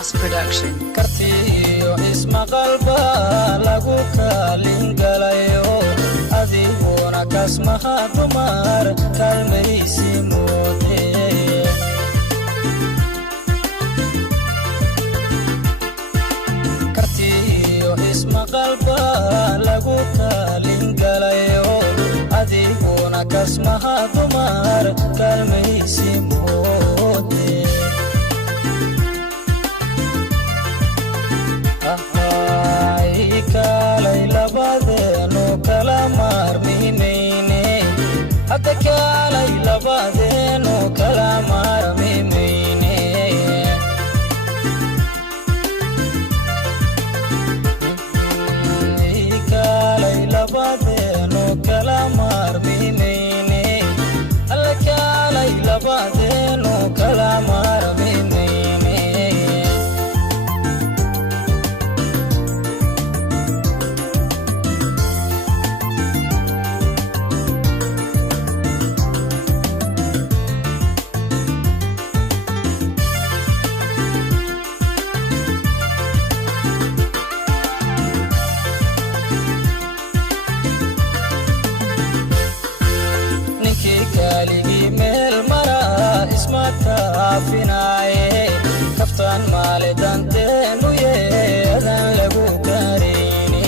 Boss Production. kartiyo ismaqalba lagu kalingalayo adiguna kasmaha dumar kalmaysi moode kartiyo ismaqalba lagu kalingalayo adiguna kasmaha dumar kalmaysi moode kalay labadeenu kala maarmimayne hadda kalay labadeenu kala maarmimayne kalay labadeenu kala maarmimayne alla kalay labadeenu kala maarmimayne finaaye kaftan maalidanteenu yeedan lagu gaarayne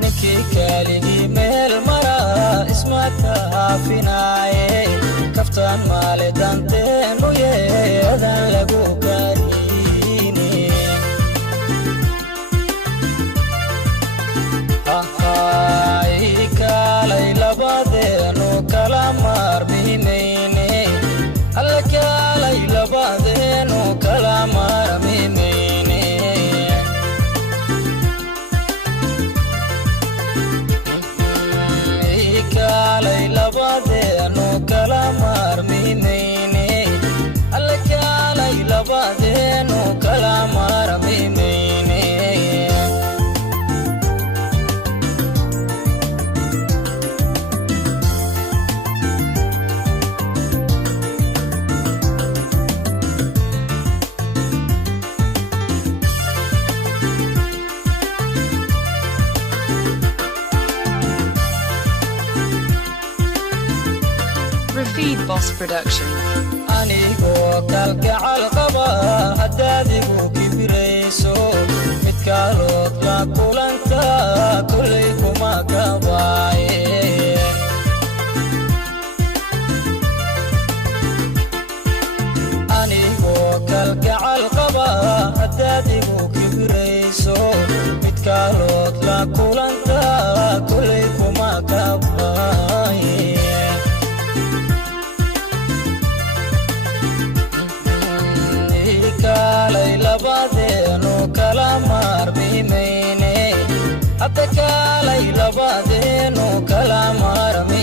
ninkii kaaligii meel mara isma taafinaaye kaftan maalidanteenu yeedan lagu gaarayne kalay labadeenu kala maarmimayne alla kalay labadeenu kala maarmimayne kalay labadeenu kala maarmimayne alla kalay labadeenu kala maarmimayne Rafid Boss Production. anigo kalgacal qaba haddaadigu kibirayso mid kaalood la kulanta kullay kuma gabaaye anigo kalgacal qaba haddaadigu kibirayso mid kaalood la kulanta kullay kuma gabaaye kalay labadeenu kala maarmimayne hadda kalay labadeenu kala maarmi